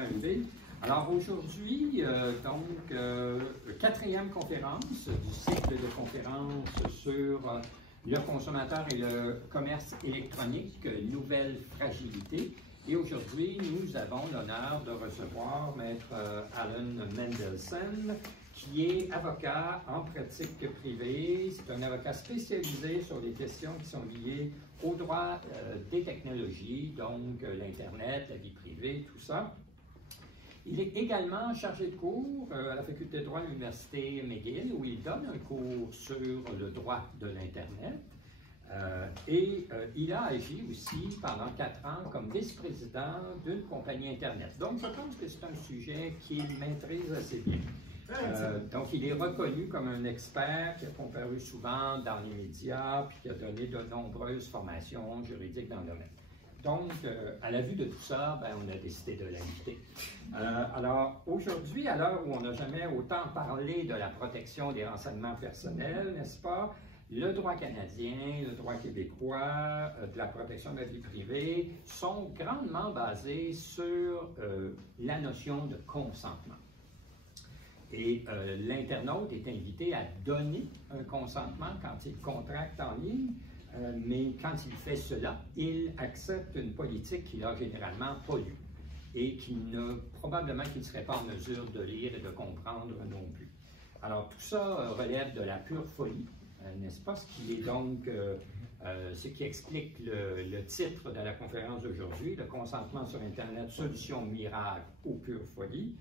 arriver. Alors aujourd'hui, quatrième conférence du cycle de conférences sur le consommateur et le commerce électronique, nouvelles fragilités. Et aujourd'hui, nous avons l'honneur de recevoir Maître Alan Mendelsohn, qui est avocat en pratique privée. C'est un avocat spécialisé sur les questions qui sont liées au droit des technologies, donc l'Internet, la vie privée, tout ça. Il est également chargé de cours à la faculté de droit de l'Université McGill, où il donne un cours sur le droit de l'Internet. Il a agi aussi pendant 4 ans comme vice-président d'une compagnie Internet. Donc, je pense que c'est un sujet qu'il maîtrise assez bien. Donc, il est reconnu comme un expert qui a comparu souvent dans les médias puis qui a donné de nombreuses formations juridiques dans le domaine. Donc, à la vue de tout ça, on a décidé de l'inviter. Alors, aujourd'hui, à l'heure où on n'a jamais autant parlé de la protection des renseignements personnels, n'est-ce pas? Le droit canadien, le droit québécois, de la protection de la vie privée sont grandement basés sur la notion de consentement. Et l'internaute est invité à donner un consentement quand il contracte en ligne, mais quand il fait cela, il accepte une politique qu'il n'a généralement pas lue et probablement qu'il ne serait pas en mesure de lire et de comprendre non plus. Alors tout ça relève de la pure folie, n'est-ce pas? Ce qui est donc, ce qui explique le titre de la conférence d'aujourd'hui, le consentement sur Internet, solution miracle ou pure folie.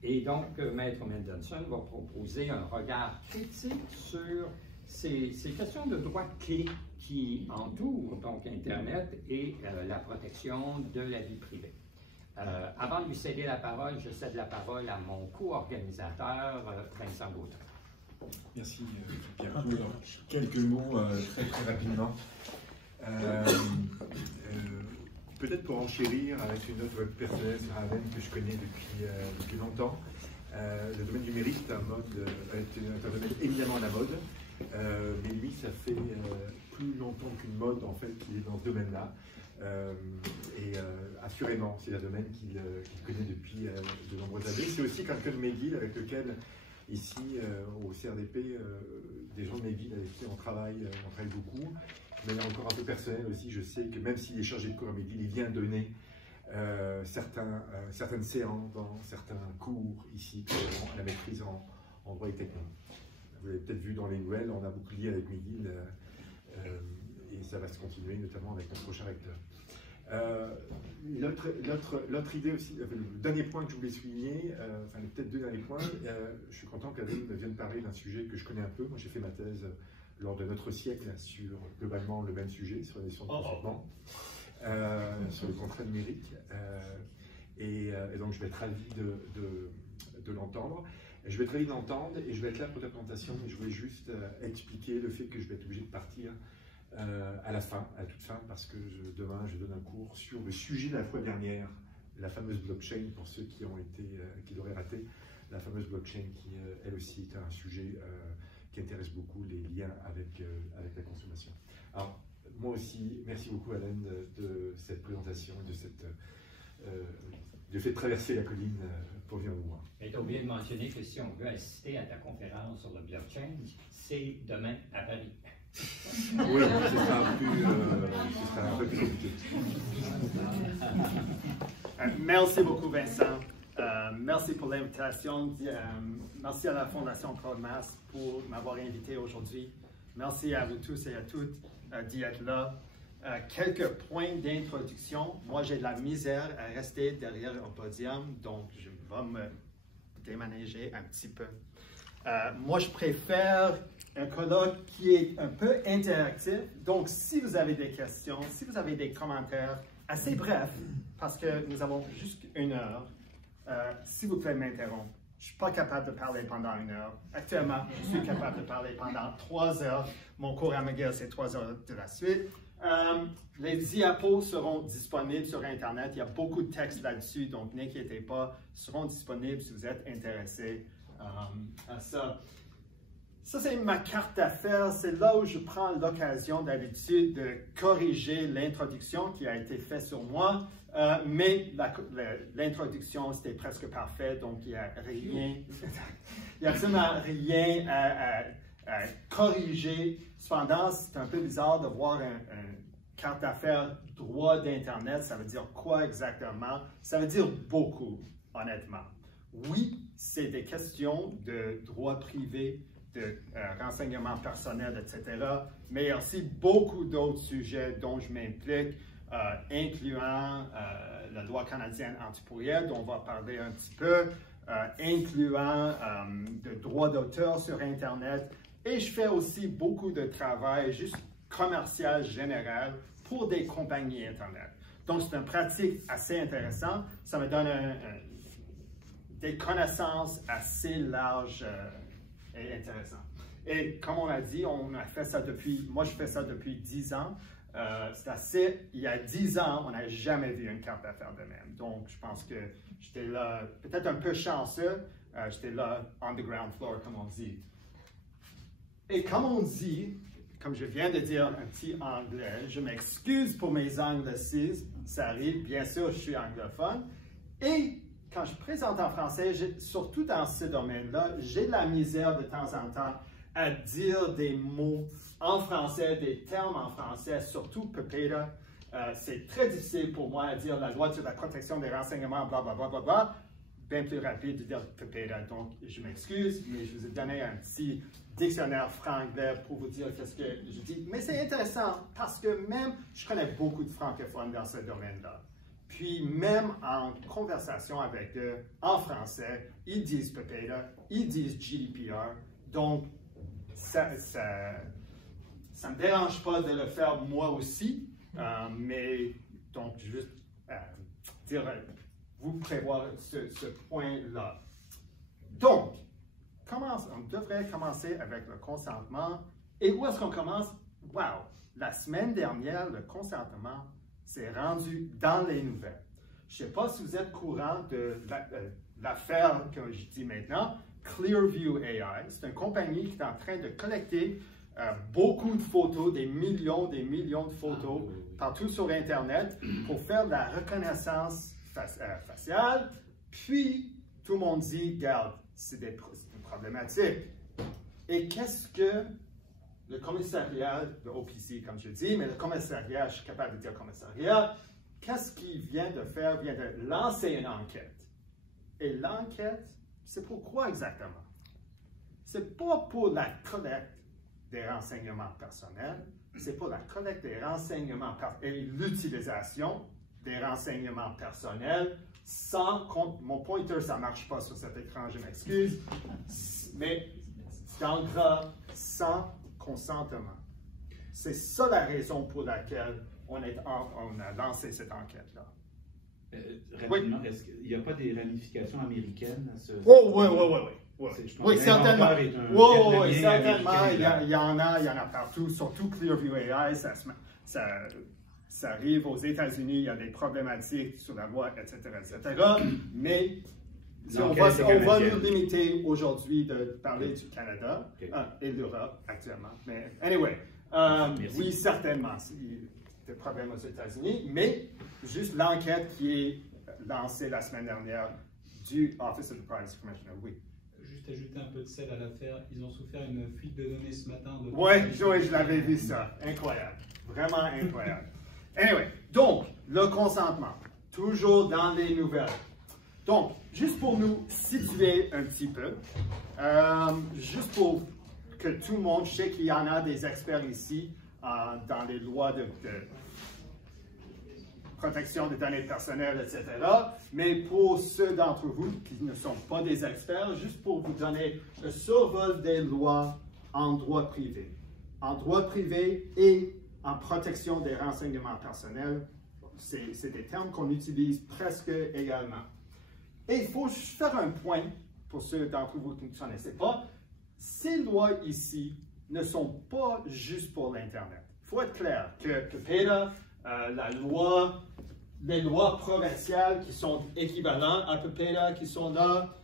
Et donc, Maître Mendelsohn va proposer un regard critique sur ces questions de droit clés qui entourent donc Internet et la protection de la vie privée. Avant de lui céder la parole, je cède la parole à mon co-organisateur, Vincent Baudry. Merci Pierre. Quelques mots très rapidement. Peut-être pour enchérir avec une note personnelle sur un domaine que je connais depuis longtemps. Le domaine numérique est un domaine évidemment à la mode, mais lui, ça fait plus longtemps qu'une mode en fait qu'il est dans ce domaine-là. Assurément, c'est un domaine qu'il connaît depuis de nombreuses années. C'est aussi quelqu'un de McGill avec lequel, ici au CRDP, des gens de McGill avec qui on travaille beaucoup. Mais encore un peu personnel aussi, je sais que même s'il est chargé de cours à McGill, il vient donner certaines séances dans certains cours ici à la maîtrise en droit et technique. Vous l'avez peut-être vu dans les nouvelles, on a beaucoup lié avec McGill et ça va se continuer, notamment avec notre prochain recteur. L'autre idée aussi, le dernier point que je voulais souligner, enfin peut-être 2 derniers points, je suis content qu'Alain vienne parler d'un sujet que je connais un peu. Moi j'ai fait ma thèse lors de notre siècle sur globalement le même sujet, sur la notion de consentement, sur le contrat numérique. Et donc je vais être ravi de l'entendre. Je vais être ravi d'entendre et je vais être là pour ta présentation, mais je voulais juste expliquer le fait que je vais être obligé de partir à la fin, à toute fin, parce que demain je donne un cours sur le sujet de la fois dernière, la fameuse blockchain, pour ceux qui l'auraient raté, la fameuse blockchain qui elle aussi est un sujet qui intéresse beaucoup les liens avec la consommation. Alors, moi aussi, merci beaucoup Alain de cette présentation, de fait traverser la colline pour venir nous voir. Et tu as oublié de mentionner que si on veut assister à ta conférence sur le blockchain, c'est demain à Paris. Oui, ce sera un peu plus compliqué. Merci beaucoup Vincent. Merci pour l'invitation. Merci à la Fondation CodeMass pour m'avoir invité aujourd'hui. Merci à vous tous et à toutes d'y être là. Quelques points d'introduction. Moi, j'ai de la misère à rester derrière un podium, donc je vais me déménager un petit peu. Moi, je préfère un colloque qui est un peu interactif. Donc, si vous avez des questions, si vous avez des commentaires assez brefs, parce que nous avons juste 1 heure, s'il vous plaît, m'interrompre. Je ne suis pas capable de parler pendant 1 heure. Actuellement, je suis capable de parler pendant 3 heures. Mon cours à McGill, c'est 3 heures de la suite. Les diapos seront disponibles sur Internet. Il y a beaucoup de textes là-dessus, donc n'inquiétez pas. Ils seront disponibles si vous êtes intéressé à ça. ça c'est ma carte d'affaires. C'est là où je prends l'occasion d'habitude de corriger l'introduction qui a été faite sur moi. Mais l'introduction, c'était presque parfait, donc il n'y a rien, il n'y a absolument rien à corriger. Cependant, c'est un peu bizarre de voir une carte d'affaires droit d'Internet. Ça veut dire quoi exactement? Ça veut dire beaucoup, honnêtement. Oui, c'est des questions de droit privé, de renseignements personnels, etc. Mais il y a aussi beaucoup d'autres sujets dont je m'implique, incluant la loi canadienne anti-pourriel, dont on va parler un petit peu, incluant le droit d'auteur sur Internet. Et je fais aussi beaucoup de travail juste commercial général pour des compagnies Internet. Donc, c'est une pratique assez intéressante. Ça me donne des connaissances assez larges et intéressantes. Et comme on a dit, on a fait ça moi je fais ça depuis 10 ans. Il y a 10 ans, on n'a jamais vu une carte d'affaires de même. Donc, je pense que j'étais là, peut-être un peu chanceux, j'étais là on the ground floor, comme on dit. Et comme on dit, comme je viens de dire un petit anglais, je m'excuse pour mes anglicismes, ça arrive, bien sûr, je suis anglophone. Et quand je présente en français, surtout dans ce domaine-là, j'ai de la misère de temps en temps à dire des mots en français, des termes en français, surtout PEPEDA. C'est très difficile pour moi à dire la loi sur la protection des renseignements, blablabla. Bien plus rapide de dire PEPEDA. Donc, je m'excuse, mais je vous ai donné un petit dictionnaire franglais pour vous dire qu'est-ce que je dis. Mais c'est intéressant parce que même, je connais beaucoup de francophones dans ce domaine-là. Puis même en conversation avec eux, en français, ils disent PEPEDA, ils disent GDPR. Donc, ça ne me dérange pas de le faire moi aussi, mais donc juste dire, vous prévoir ce point-là. Donc, on devrait commencer avec le consentement. Et où est-ce qu'on commence? Wow! La semaine dernière, le consentement s'est rendu dans les nouvelles. Je ne sais pas si vous êtes courant de l'affaire que je dis maintenant, Clearview AI. C'est une compagnie qui est en train de collecter beaucoup de photos, des millions de photos partout sur Internet pour faire de la reconnaissance faciale. Puis, tout le monde dit, regarde, c'est une problématique. Et qu'est-ce que le commissariat de OPC, comme je dis, mais le commissariat, je suis capable de dire commissariat, qu'est-ce qu'il vient de faire? Il vient de lancer une enquête. Et l'enquête, c'est pourquoi exactement? C'est pas pour la collecte des renseignements personnels, c'est pour la collecte des renseignements et l'utilisation des renseignements personnels sans compte. Mon pointer, ça ne marche pas sur cet écran, je m'excuse, mais dans le gras, sans consentement. C'est ça la raison pour laquelle on a lancé cette enquête-là. Rapidement, il n'y a pas des ramifications américaines à ce... Oui, certainement. Oui, certainement. Il y en a partout, surtout Clearview AI. Ça arrive aux États-Unis, il y a des problématiques sur la loi, etc. Mais si on va nous limiter aujourd'hui de parler du Canada et de l'Europe actuellement. Mais anyway, oui, certainement. Il y a des problèmes aux États-Unis, mais juste l'enquête qui est lancée la semaine dernière du Office of the Privacy Commissioner, oui. Juste ajouter un peu de sel à l'affaire, ils ont souffert une fuite de données ce matin. Oui, je l'avais vu ça. Incroyable. Vraiment incroyable. Anyway, donc, le consentement, toujours dans les nouvelles. Donc, juste pour nous situer un petit peu, juste pour que tout le monde, je sais qu'il y en a des experts ici dans les lois de protection des données personnelles, etc. Mais pour ceux d'entre vous qui ne sont pas des experts, juste pour vous donner le survol des lois en droit privé. En droit privé et en protection des renseignements personnels, c'est des termes qu'on utilise presque également. Et il faut juste faire un point pour ceux d'entre vous qui ne connaissaient pas. Ces lois ici ne sont pas juste pour l'Internet. Il faut être clair que PEPEDA, les lois provinciales qui sont équivalentes à PEPEDA, qui sont là,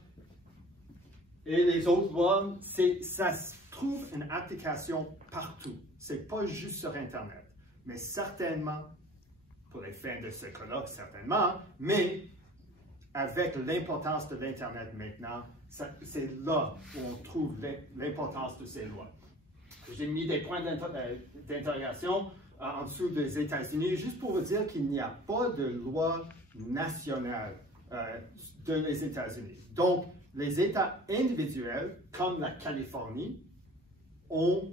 et les autres lois, ça trouve une application partout. Ce n'est pas juste sur Internet, mais certainement, pour les fins de ce colloque, certainement, mais avec l'importance de l'Internet maintenant, c'est là où on trouve l'importance de ces lois. J'ai mis des points d'interrogation en dessous des États-Unis, juste pour vous dire qu'il n'y a pas de loi nationale des États-Unis. Donc, les États individuels, comme la Californie, ont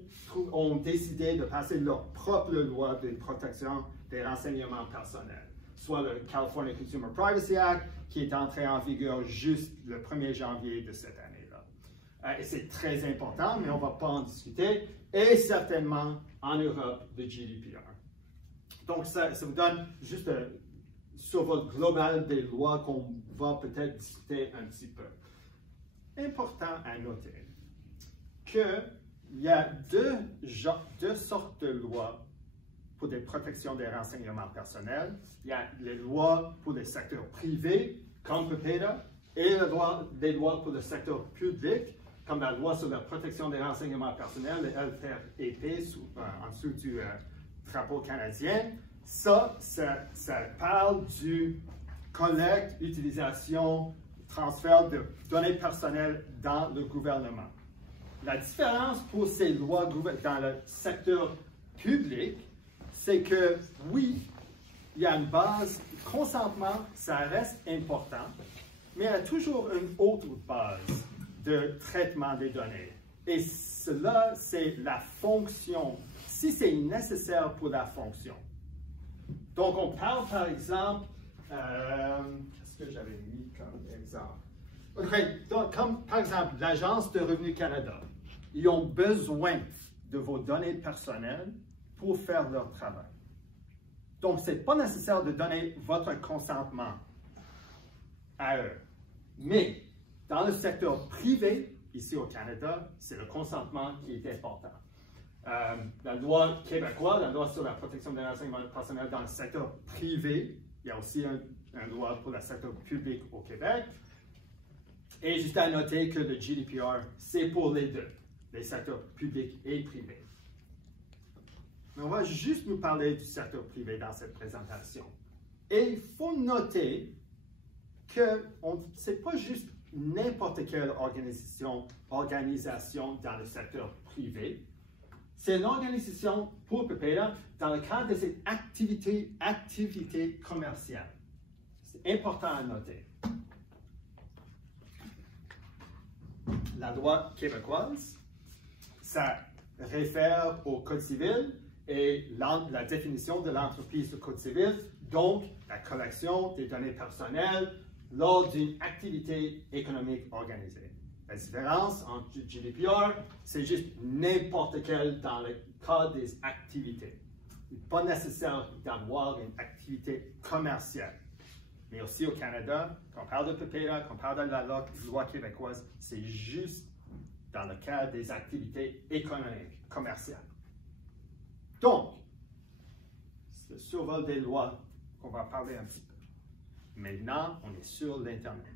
décidé de passer leur propre loi de protection des renseignements personnels, soit le California Consumer Privacy Act, qui est entré en vigueur juste le 1er janvier de cette année-là. Et c'est très important, mais on ne va pas en discuter, et certainement en Europe, le GDPR. Donc, ça vous donne juste un survol global des lois qu'on va peut-être discuter un petit peu. Important à noter qu'il y a deux sortes de lois pour des protections des renseignements personnels. Il y a les lois pour le secteur privé, comme PIPEDA, et des lois pour le secteur public, comme la loi sur la protection des renseignements personnels, le LPREP, en dessous du drapeau canadien. Ça parle du collecte, utilisation, transfert de données personnelles dans le gouvernement. La différence pour ces lois dans le secteur public, c'est que oui, il y a une base, consentement, ça reste important, mais il y a toujours une autre base de traitement des données. Et cela, c'est la fonction, si c'est nécessaire pour la fonction. Donc, on parle par exemple, qu'est-ce que j'avais mis comme exemple? Okay, donc, comme par exemple l'Agence de Revenu Canada, ils ont besoin de vos données personnelles pour faire leur travail. Donc, ce n'est pas nécessaire de donner votre consentement à eux. Mais, dans le secteur privé, ici au Canada, c'est le consentement qui est important. La loi québécoise, la loi sur la protection des renseignements personnels dans le secteur privé, il y a aussi une loi pour le secteur public au Québec. Et juste à noter que le GDPR, c'est pour les deux, les secteurs publics et privés. Mais on va juste nous parler du secteur privé dans cette présentation. Et il faut noter que ce n'est pas juste n'importe quelle organisation dans le secteur privé. C'est une organisation pour PIPEDA dans le cadre de cette activité commerciale. C'est important à noter. La loi québécoise, ça réfère au Code civil et la définition de l'entreprise du Code civil, donc la collection des données personnelles lors d'une activité économique organisée. La différence entre GDPR, c'est juste n'importe quel dans le cadre des activités. Il n'est pas nécessaire d'avoir une activité commerciale. Mais aussi au Canada, quand on parle de PIPEDA, quand on parle de la loi québécoise, c'est juste dans le cadre des activités économiques, commerciales. Donc, c'est le survol des lois qu'on va parler un petit peu. Maintenant, on est sur l'Internet.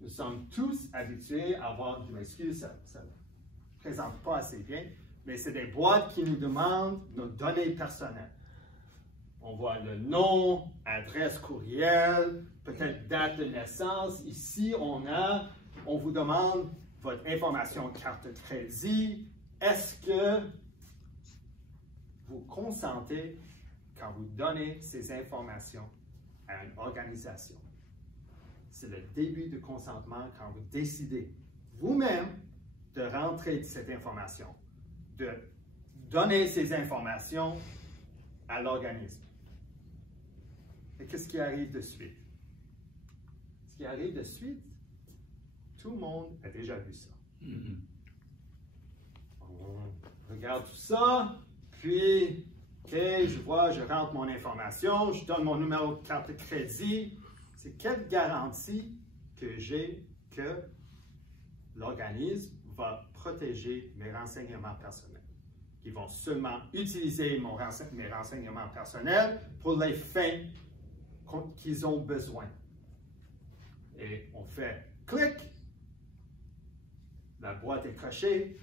Nous sommes tous habitués à avoir, je m'excuse, ça ne présente pas assez bien, mais c'est des boîtes qui nous demandent nos données personnelles. On voit le nom, adresse courriel, peut-être date de naissance. Ici, on vous demande votre information carte de crédit. Est-ce que vous consentez quand vous donnez ces informations à une organisation? C'est le début du consentement quand vous décidez vous-même de rentrer cette information, de donner ces informations à l'organisme. Et qu'est-ce qui arrive de suite? Ce qui arrive de suite, tout le monde a déjà vu ça. On regarde tout ça, puis, OK, je rentre mon information, je donne mon numéro de carte de crédit. C'est quelle garantie que j'ai que l'organisme va protéger mes renseignements personnels? Ils vont seulement utiliser mes renseignements personnels pour les fins qu'ils ont besoin. Et on fait clic, la boîte est cochée,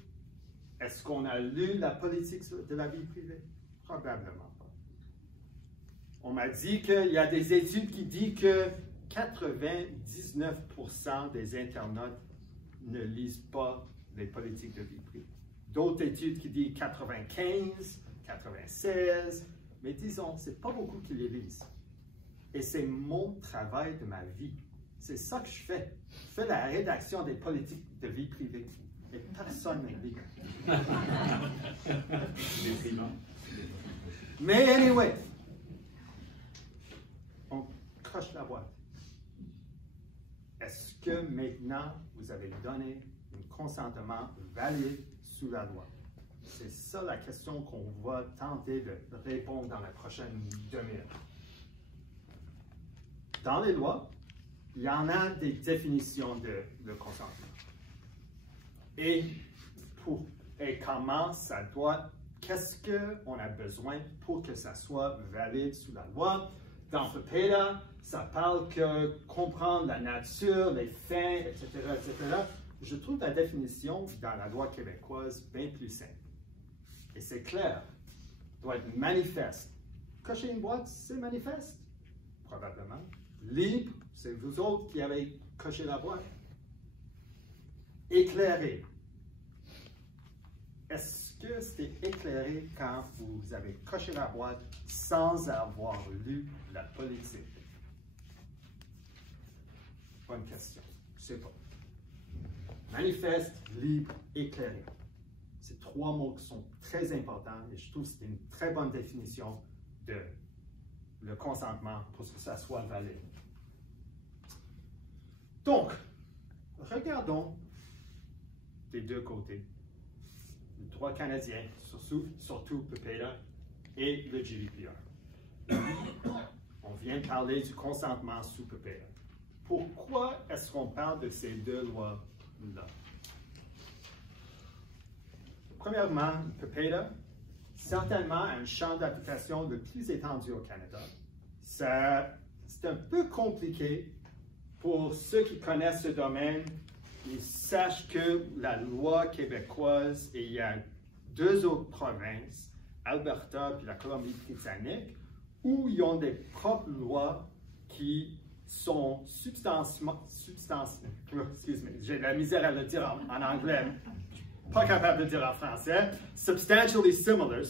Est-ce qu'on a lu la politique de la vie privée? Probablement pas. On m'a dit qu'il y a des études qui disent que 99% des internautes ne lisent pas les politiques de vie privée. D'autres études qui disent 95, 96, mais disons, c'est pas beaucoup qui les lisent. Et c'est mon travail de ma vie. C'est ça que je fais. Je fais la rédaction des politiques de vie privée. Et personne ne lit. Mais anyway, on coche la boîte. Est-ce que maintenant, vous avez donné un consentement valide sous la loi? C'est ça la question qu'on va tenter de répondre dans la prochaine demi-heure. Dans les lois, il y en a des définitions de consentement. Et comment ça doit, qu'est-ce qu'on a besoin pour que ça soit valide sous la loi? Dans PPEDA, ça parle que comprendre la nature, les fins, etc., etc. Je trouve la définition dans la loi québécoise bien plus simple. Et c'est clair, doit être manifeste. Cocher une boîte, c'est manifeste, probablement. Libre, c'est vous autres qui avez coché la boîte. Éclairé. Est-ce que c'était éclairé quand vous avez coché la boîte sans avoir lu la politique? Bonne question. Je ne sais pas. Manifeste, libre, éclairé. C'est trois mots qui sont très importants et je trouve que c'est une très bonne définition de le consentement pour que ça soit valide. Donc, regardons des deux côtés. Le droit canadien, surtout PPEDA, et le GDPR. On vient de parler du consentement sous PPEDA. Pourquoi est-ce qu'on parle de ces deux lois-là? Premièrement, PPEDA, certainement un champ d'application le plus étendu au Canada. C'est un peu compliqué pour ceux qui connaissent ce domaine. Ils sachent que la loi québécoise, et il y a deux autres provinces, Alberta et la Colombie-Britannique, où ils ont des propres lois qui sont excuse-moi, j'ai de la misère à le dire en anglais, pas capable de le dire en français, substantially similar, ben,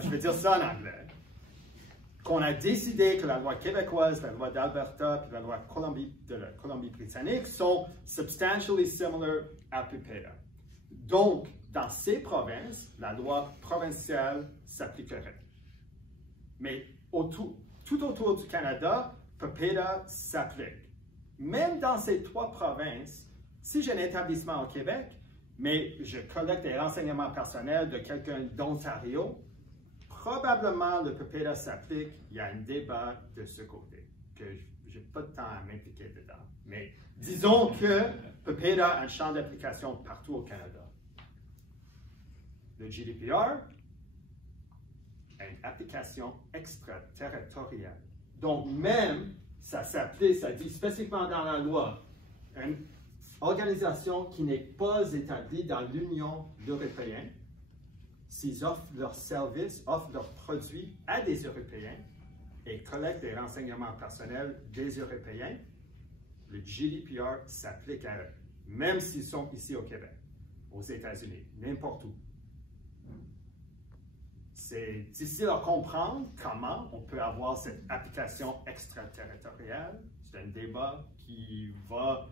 je vais dire ça en anglais, qu'on a décidé que la loi québécoise, la loi d'Alberta et la loi de la Colombie-Britannique sont substantially similar à PPEDA. Donc, dans ces provinces, la loi provinciale s'appliquerait. Mais tout autour du Canada, PPEDA s'applique. Même dans ces trois provinces, si j'ai un établissement au Québec, mais je collecte des renseignements personnels de quelqu'un d'Ontario, probablement le PPEDA s'applique. Il y a un débat de ce côté, que je n'ai pas de temps à m'impliquer dedans. Mais disons que PPEDA a un champ d'application partout au Canada. Le GDPR a une application extraterritoriale. Donc, même, ça s'applique, ça dit spécifiquement dans la loi, une organisation qui n'est pas établie dans l'Union européenne, s'ils offrent leurs services, offrent leurs produits à des Européens et collectent des renseignements personnels des Européens, le GDPR s'applique à eux, même s'ils sont ici au Québec, aux États-Unis, n'importe où. C'est difficile à comprendre comment on peut avoir cette application extraterritoriale. C'est un débat qui va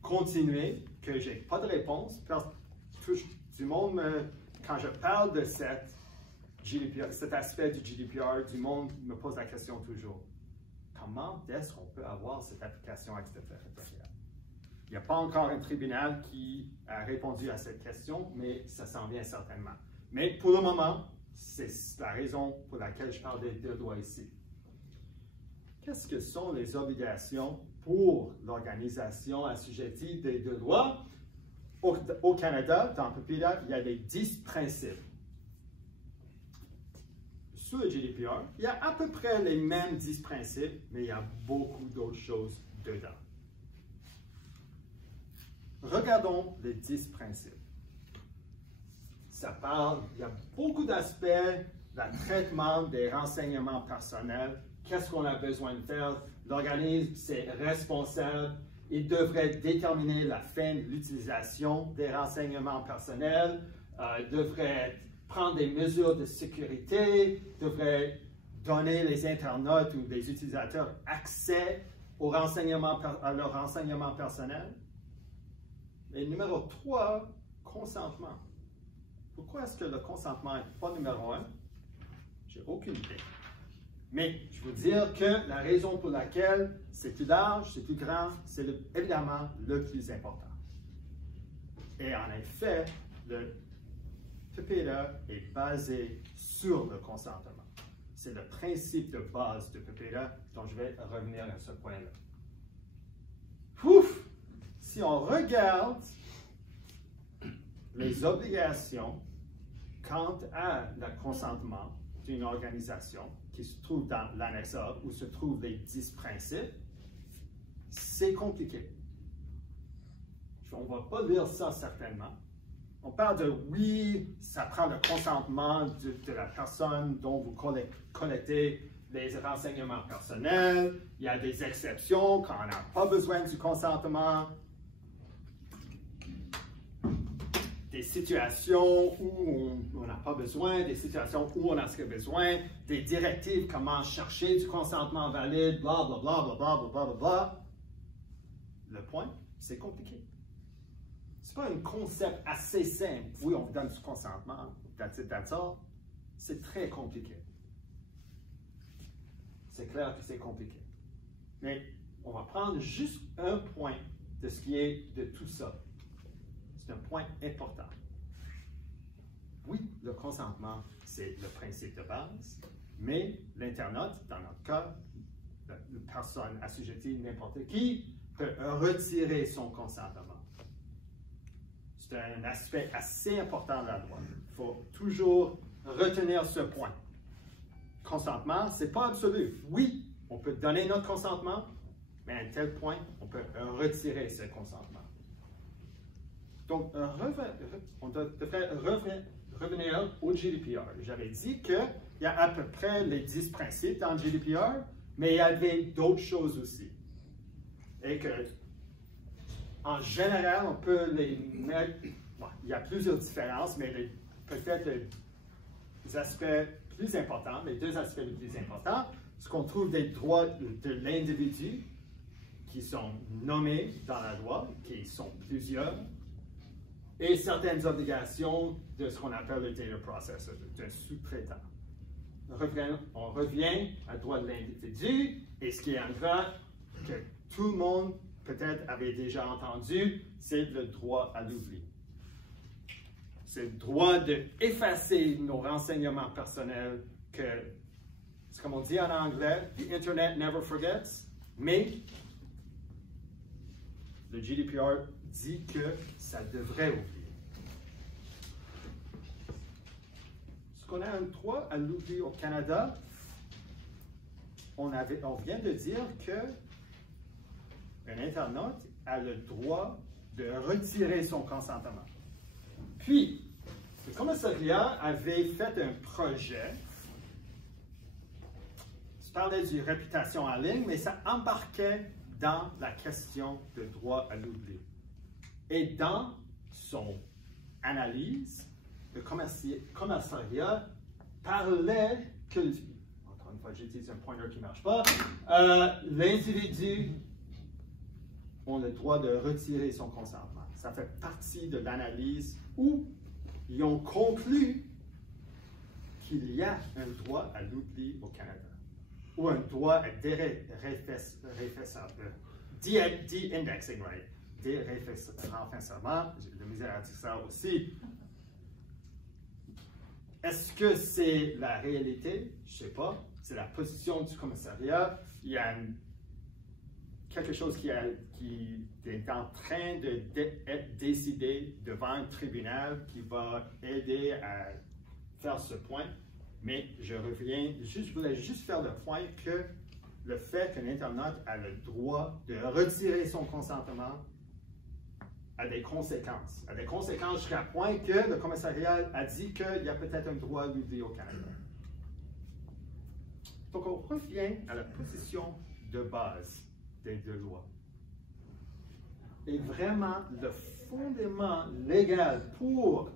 continuer, que je n'ai pas de réponse. Du monde, quand je parle de cet aspect du GDPR, du monde me pose la question toujours. Comment est-ce qu'on peut avoir cette application extraterritoriale? Il n'y a pas encore un tribunal qui a répondu à cette question, mais ça s'en vient certainement. Mais pour le moment, c'est la raison pour laquelle je parle des deux lois ici. Qu'est-ce que sont les obligations pour l'organisation assujettie des deux lois? Au Canada, dans PPEDA, il y a les 10 principes. Sous le GDPR, il y a à peu près les mêmes 10 principes, mais il y a beaucoup d'autres choses dedans. Regardons les 10 principes. ça parle, il y a beaucoup d'aspects, le traitement des renseignements personnels, qu'est-ce qu'on a besoin de faire, l'organisme est responsable, il devrait déterminer la fin de l'utilisation des renseignements personnels, devrait prendre des mesures de sécurité, devrait donner les internautes ou les utilisateurs accès à leurs renseignements personnels. Et numéro 3, consentement. Pourquoi est-ce que le consentement n'est pas numéro 1? J'ai aucune idée. Mais je veux dire que la raison pour laquelle c'est plus large, c'est plus grand, c'est évidemment le plus important. Et en effet, le PPDA est basé sur le consentement. C'est le principe de base de PPDA dont je vais revenir à ce point-là. Ouf! Si on regarde les obligations quant à le consentement d'une organisation qui se trouve dans l'annexe A, où se trouvent les 10 principes, c'est compliqué. On ne va pas lire ça certainement. On parle de oui, ça prend le consentement de la personne dont vous collectez les renseignements personnels. Il y a des exceptions quand on n'a pas besoin du consentement. Des situations où on n'a pas besoin, des situations où on a besoin, des directives, comment chercher du consentement valide, bla bla bla bla bla bla bla bla. Le point, c'est compliqué. Ce n'est pas un concept assez simple. Oui, on vous donne du consentement, that's it, that's all. C'est très compliqué. C'est clair que c'est compliqué. Mais on va prendre juste un point de ce qui est de tout ça. C'est un point important. Oui, le consentement, c'est le principe de base, mais l'internaute, dans notre cas, une personne assujettie, n'importe qui, peut retirer son consentement. C'est un aspect assez important de la loi. Il faut toujours retenir ce point. Consentement, ce n'est pas absolu. Oui, on peut donner notre consentement, mais à un tel point, on peut retirer ce consentement. Donc, on devrait revenir au GDPR. J'avais dit qu'il y a à peu près les 10 principes dans le GDPR, mais il y avait d'autres choses aussi. Et que, en général, on peut les mettre. Bon, il y a plusieurs différences, mais peut-être les aspects plus importants, les 2 aspects les plus importants, c'est qu'on trouve des droits de l'individu qui sont nommés dans la loi, qui sont plusieurs, et certaines obligations de ce qu'on appelle le data processor, d'un sous-traitant. On revient à droit de l'individu, et ce qui est un droit que tout le monde peut-être avait déjà entendu, c'est le droit à l'oubli. C'est le droit d'effacer nos renseignements personnels que, c'est comme on dit en anglais, the Internet never forgets, mais le GDPR dit que ça devrait oublier. Ce qu'on a un droit à l'oubli au Canada, on vient de dire que un internaute a le droit de retirer son consentement. Puis, le commissariat avait fait un projet, je parlais de réputation en ligne, mais ça embarquait dans la question de droit à l'oubli. Et dans son analyse, le commissariat parlait que, encore une fois, j'utilise un pointeur qui ne marche pas, l'individu a le droit de retirer son consentement. Ça fait partie de l'analyse où ils ont conclu qu'il y a un droit à l'oubli au Canada, ou un droit à de-indexing, right? Déréférencement, j'ai de la misère à dire ça aussi. Est-ce que c'est la réalité? Je ne sais pas. C'est la position du commissariat. Il y a quelque chose qui est en train d'être décidé devant un tribunal qui va aider à faire ce point. Mais je voulais juste faire le point que le fait qu'un internaute a le droit de retirer son consentement a des conséquences. A des conséquences jusqu'à point que le commissariat a dit qu'il y a peut-être un droit à l'oubli au Canada. Donc, on revient à la position de base des deux lois. Et vraiment, le fondement légal pour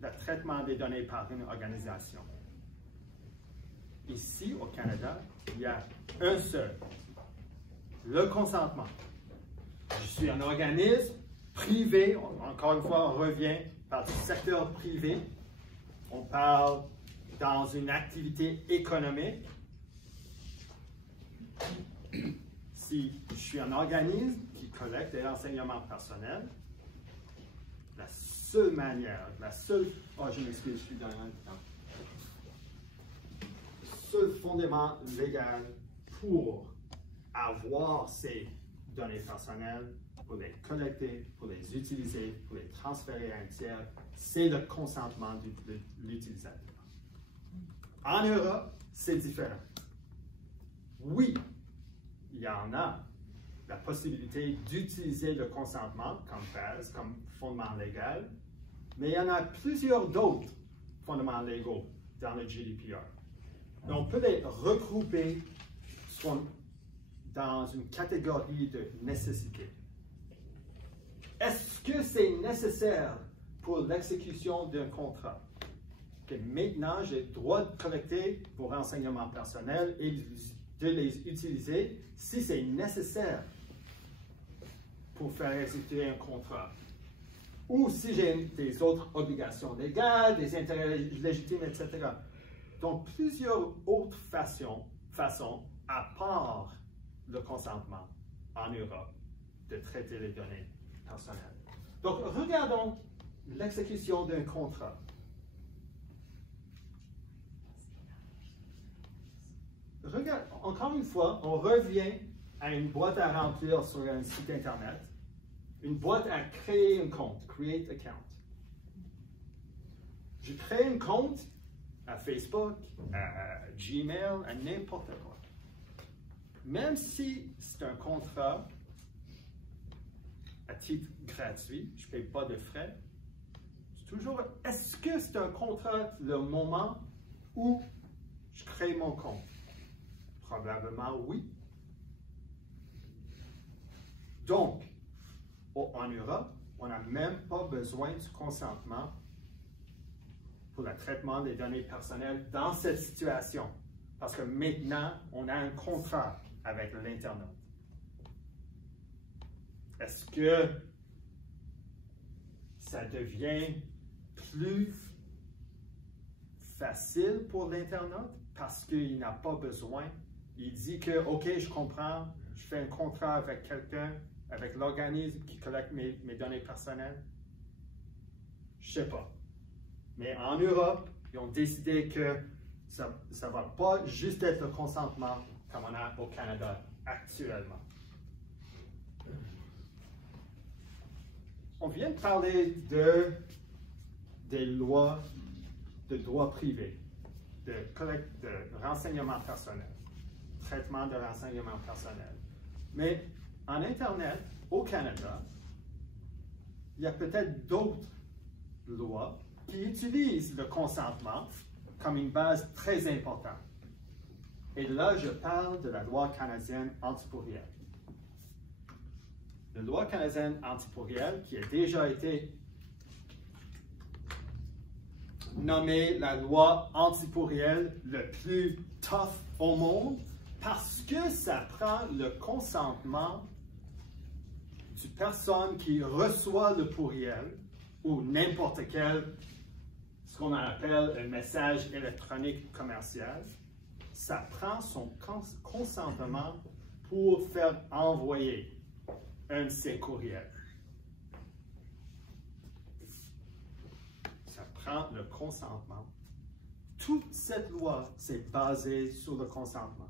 le traitement des données par une organisation. Ici, au Canada, il y a un seul, le consentement. Je suis un organisme privé, encore une fois, on revient par le secteur privé, on parle dans une activité économique. Si je suis un organisme qui collecte des renseignements personnels, la seule manière, je m'excuse, je suis dans un temps. Le seul fondement légal pour avoir ces données personnelles, pour les collecter, pour les utiliser, pour les transférer à un tiers, c'est le consentement de l'utilisateur. En Europe, c'est différent. Oui, il y en a la possibilité d'utiliser le consentement comme base, comme fondement légal, mais il y en a plusieurs d'autres fondements légaux dans le GDPR. Et on peut les regrouper dans une catégorie de nécessité. Est-ce que c'est nécessaire pour l'exécution d'un contrat? Que maintenant, j'ai le droit de collecter vos renseignements personnels et de les utiliser si c'est nécessaire pour faire exécuter un contrat. Ou si j'ai des autres obligations légales, des intérêts légitimes, etc. Donc, plusieurs autres façons, à part le consentement en Europe, de traiter les données personnelles. Donc, regardons l'exécution d'un contrat. Regarde, encore une fois, on revient à une boîte à remplir sur un site Internet, une boîte à créer un compte, create account. Je crée un compte à Facebook, à Gmail, à n'importe quoi. Même si c'est un contrat à titre gratuit, je ne paye pas de frais, c'est toujours, est-ce que c'est un contrat le moment où je crée mon compte? Probablement oui. Donc, en Europe, on n'a même pas besoin du consentement pour le traitement des données personnelles dans cette situation. Parce que maintenant, on a un contrat avec l'Internet. Est-ce que ça devient plus facile pour l'Internet parce qu'il n'a pas besoin? Il dit que, OK, je comprends, je fais un contrat avec quelqu'un, avec l'organisme qui collecte mes données personnelles. Je ne sais pas. Mais en Europe, ils ont décidé que ça ne va pas juste être le consentement comme on a au Canada actuellement. On vient de parler des lois de droit privé, de renseignements personnels, traitement de renseignements personnels. Mais en Internet, au Canada, il y a peut-être d'autres lois qui utilisent le consentement comme une base très importante. Et là, je parle de la loi canadienne antipourrielle. La loi canadienne antipourrielle, qui a déjà été nommée la loi antipourrielle le plus tough au monde, parce que ça prend le consentement d'une personne qui reçoit le pourriel ou n'importe quel, ce qu'on appelle un message électronique commercial. Ça prend son consentement pour faire envoyer un de ces courriels. Ça prend le consentement. Toute cette loi, c'est basé sur le consentement.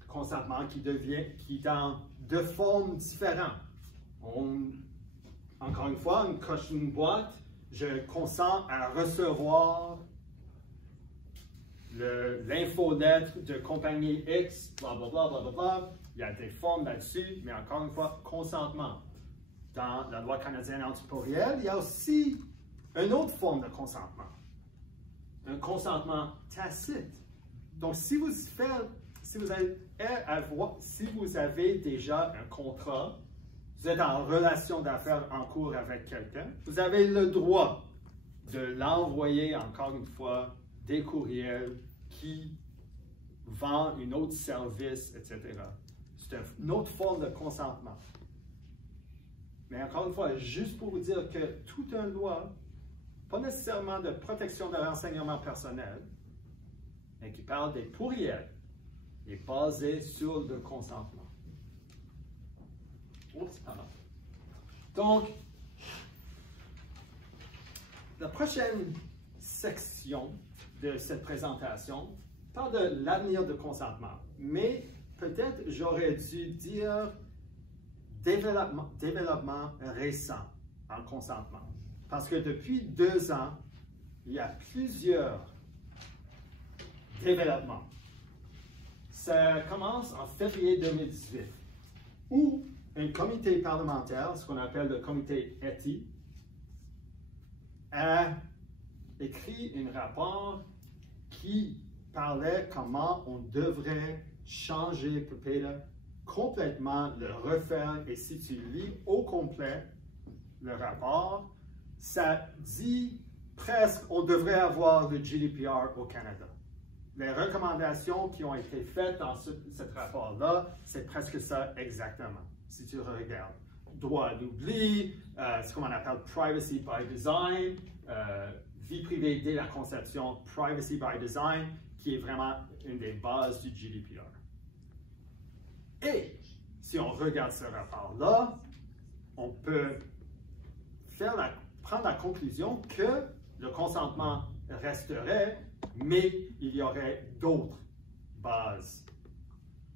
Le consentement qui dans deux formes différentes. Encore une fois, on coche une boîte, je consens à recevoir l'infolettre de compagnie X, blablabla, blablabla. Il y a des formes là-dessus, mais encore une fois, consentement. Dans la loi canadienne antiplurielle, il y a aussi une autre forme de consentement. Un consentement tacite. Donc, si vous avez déjà un contrat, vous êtes en relation d'affaires en cours avec quelqu'un, vous avez le droit de l'envoyer, encore une fois, des courriels qui vendent un autre service, etc. C'est une autre forme de consentement. Mais encore une fois, juste pour vous dire que toute une loi, pas nécessairement de protection de renseignements personnels, mais qui parle des courriels, est basée sur le consentement. Oups, pardon. Donc, la prochaine section de cette présentation parle de l'avenir du consentement, mais peut-être j'aurais dû dire développement récent en consentement. Parce que depuis 2 ans, il y a plusieurs développements. Ça commence en février 2018, où un comité parlementaire, ce qu'on appelle le comité ETI, a écrit un rapport qui parlait comment on devrait changer PEPEDA complètement, le refaire. Et si tu lis au complet le rapport, ça dit presque on devrait avoir le GDPR au Canada. Les recommandations qui ont été faites dans ce rapport-là, c'est presque ça exactement, si tu regardes. Droit d'oubli, ce qu'on appelle privacy by design, vie privée dès la conception, privacy by design, qui est vraiment une des bases du GDPR. Et si on regarde ce rapport-là, on peut prendre la conclusion que le consentement resterait, mais il y aurait d'autres bases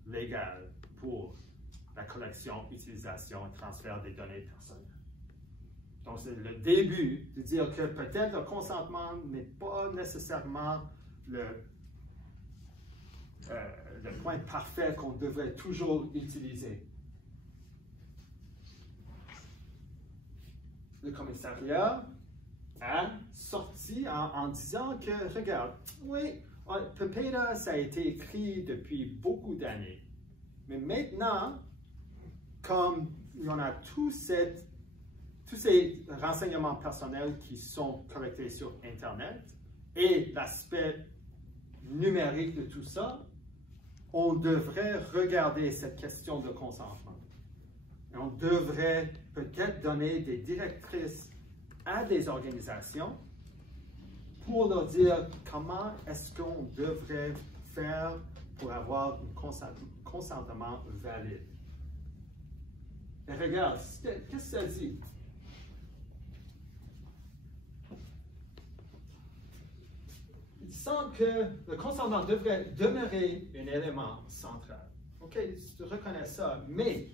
légales pour la collection, utilisation et transfert des données personnelles. Donc, c'est le début de dire que peut-être le consentement n'est pas nécessairement le point parfait qu'on devrait toujours utiliser. Le commissariat a sorti en disant que, regarde, oui, PEPEDA, ça a été écrit depuis beaucoup d'années. Mais maintenant, comme il y en a tous ces renseignements personnels qui sont collectés sur Internet et l'aspect numérique de tout ça, on devrait regarder cette question de consentement. Et on devrait peut-être donner des directrices à des organisations pour leur dire comment est-ce qu'on devrait faire pour avoir un consentement valide. Et regarde, qu'est-ce que ça dit? Il semble que le consentement devrait demeurer un élément central. OK, je reconnais ça, mais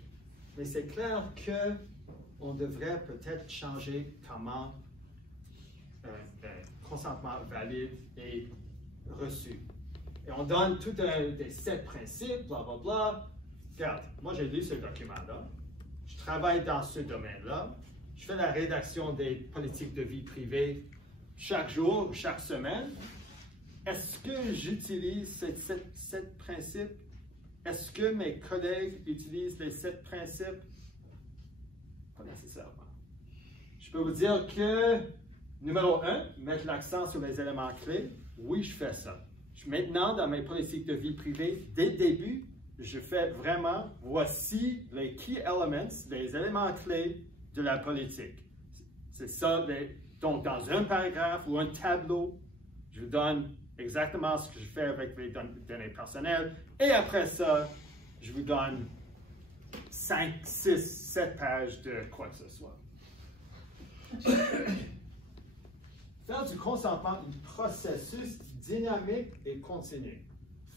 c'est clair qu'on devrait peut-être changer comment le consentement valide est reçu. Et on donne tout des 7 principes, blablabla. Regarde, moi j'ai lu ce document-là. Je travaille dans ce domaine-là. Je fais la rédaction des politiques de vie privée chaque jour, chaque semaine. Est-ce que j'utilise ces 7 principes? Est-ce que mes collègues utilisent les 7 principes? Pas nécessairement. Je peux vous dire que, numéro 1, mettre l'accent sur les éléments clés. Oui, je fais ça. Maintenant, dans mes politiques de vie privée, dès le début, je fais vraiment, voici les key elements, les éléments clés de la politique. C'est ça, donc dans un paragraphe ou un tableau, je vous donne exactement ce que je fais avec les données personnelles. Et après ça, je vous donne 5, 6, 7 pages de quoi que ce soit. Faire du consentement un processus dynamique et continu.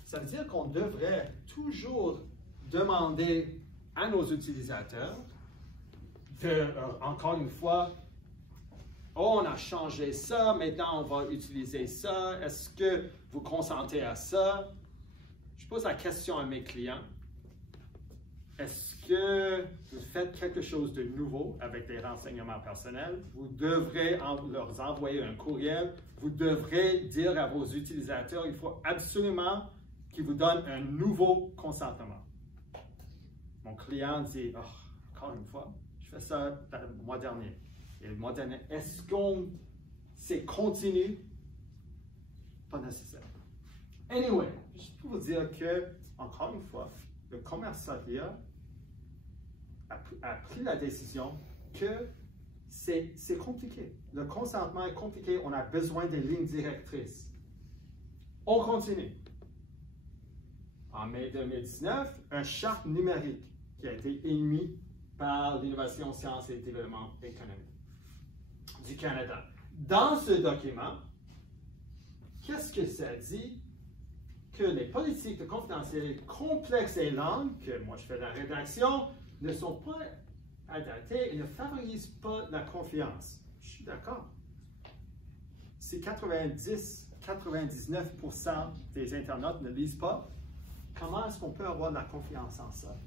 Ça veut dire qu'on devrait toujours demander à nos utilisateurs de, encore une fois, oh, on a changé ça, maintenant on va utiliser ça, est-ce que vous consentez à ça? Je pose la question à mes clients. Est-ce que vous faites quelque chose de nouveau avec des renseignements personnels? Vous devrez leur envoyer un courriel. Vous devrez dire à vos utilisateurs, il faut absolument qu'ils vous donnent un nouveau consentement. Mon client dit, oh, encore une fois, je fais ça le mois dernier. Et le mois dernier, est-ce qu'on c'est continu? Pas nécessaire. Anyway, juste pour vous dire que, encore une fois, le commissariat a pris la décision que c'est compliqué. Le consentement est compliqué. On a besoin des lignes directrices. On continue. En mai 2019, un charte numérique qui a été émis par l'Innovation, Sciences et Développement économique du Canada. Dans ce document, qu'est-ce que ça dit? Que les politiques de confidentialité complexes et longues, que moi je fais la rédaction, ne sont pas adaptées et ne favorisent pas la confiance. Je suis d'accord. Si 99% des internautes ne lisent pas, comment est-ce qu'on peut avoir de la confiance en ça?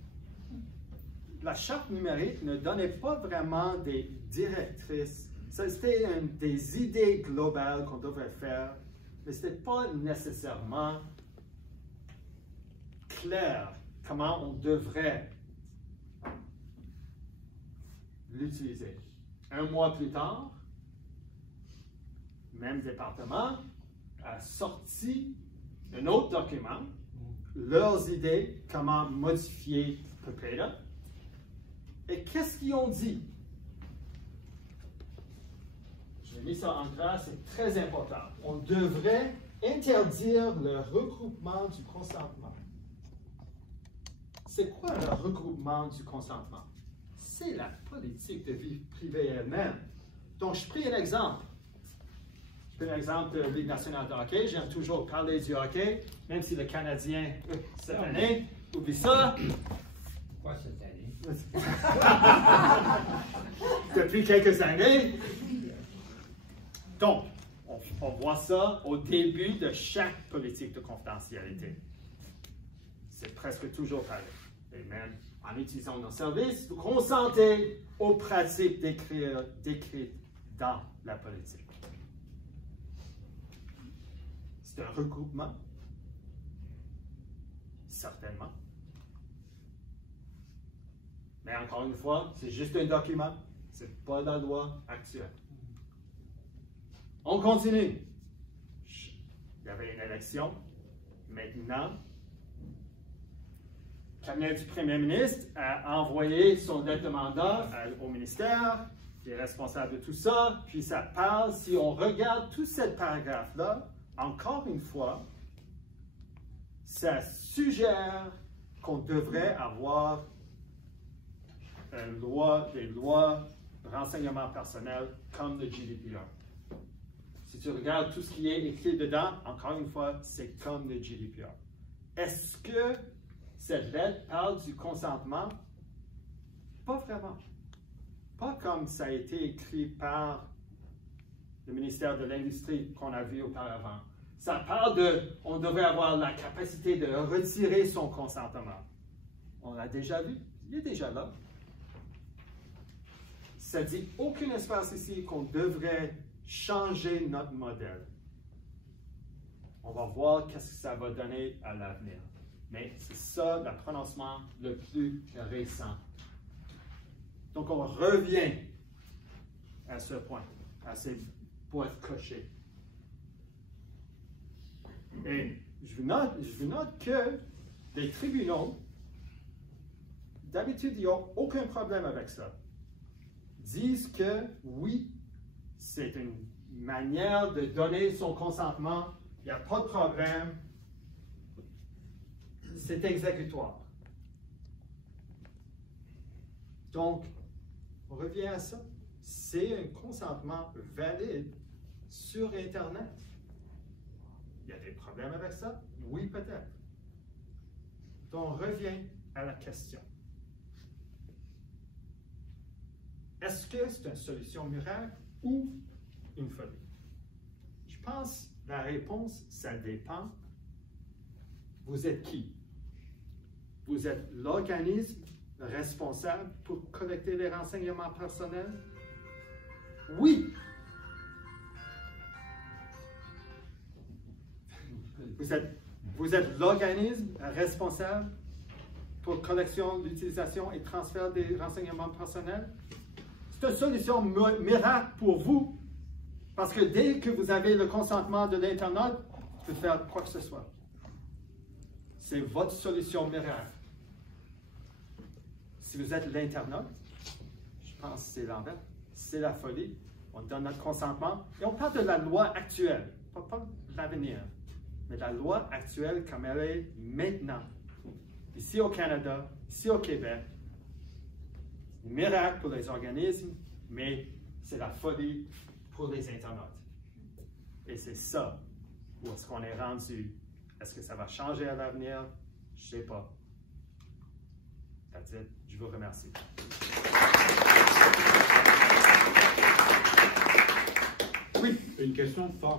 La charte numérique ne donnait pas vraiment des directrices. C'était des idées globales qu'on devrait faire, mais ce n'était pas nécessairement clair comment on devrait l'utiliser. Un mois plus tard, même département a sorti un autre document, leurs idées, comment modifier POPEDA. Et qu'est-ce qu'ils ont dit? J'ai mis ça en gras, c'est très important. On devrait interdire le regroupement du consentement. C'est quoi le regroupement du consentement? C'est la politique de vie privée elle-même. Donc, je prends un exemple. Je prends un exemple de la Ligue nationale de hockey. J'aime toujours parler du hockey, même si le Canadien, cette année, oublie ça. Pas cette année. Depuis quelques années. Donc, on voit ça au début de chaque politique de confidentialité. C'est presque toujours pareil. Et même en utilisant nos services, vous consentez aux pratiques décrites dans la politique. C'est un regroupement? Certainement. Mais encore une fois, c'est juste un document, ce n'est pas la loi actuelle. On continue. Il y avait une élection. Maintenant, le cabinet du Premier ministre a envoyé son lettre de mandat au ministère, qui est responsable de tout ça, puis ça parle, si on regarde tout ce paragraphe-là, encore une fois, ça suggère qu'on devrait avoir des lois de renseignement personnel comme le GDPR. Si tu regardes tout ce qui est écrit dedans, encore une fois, c'est comme le GDPR. Est-ce que cette lettre parle du consentement? Pas vraiment. Pas comme ça a été écrit par le ministère de l'Industrie qu'on a vu auparavant. Ça parle on devrait avoir la capacité de retirer son consentement. On l'a déjà vu, il est déjà là. Ça dit aucun espace ici qu'on devrait changer notre modèle. On va voir qu'est-ce que ça va donner à l'avenir. Mais c'est ça le prononcement le plus récent. Donc on revient à ce point, à ces boîtes cochées. Et je vous note que les tribunaux, d'habitude, ils n'ont aucun problème avec ça. Disent que oui, c'est une manière de donner son consentement, il n'y a pas de problème, c'est exécutoire. Donc, on revient à ça. C'est un consentement valide sur Internet. Il y a des problèmes avec ça? Oui, peut-être. Donc, on revient à la question. Est-ce que c'est une solution miracle ou une folie? Je pense que la réponse, ça dépend. Vous êtes qui? Vous êtes l'organisme responsable pour collecter les renseignements personnels? Oui. Vous êtes l'organisme responsable pour collection, l'utilisation et transfert des renseignements personnels? C'est une solution miracle pour vous, parce que dès que vous avez le consentement de l'Internet, vous pouvez faire quoi que ce soit. C'est votre solution miracle. Si vous êtes l'Internet, je pense que c'est l'envers, c'est la folie. On donne notre consentement et on parle de la loi actuelle, pas de l'avenir, mais la loi actuelle comme elle est maintenant. Ici au Canada, ici au Québec, miracle pour les organismes, mais c'est la folie pour les internautes. Et c'est ça où est-ce qu'on est rendu. Est-ce que ça va changer à l'avenir? Je ne sais pas. That's it. Je vous remercie. Oui, une question forte.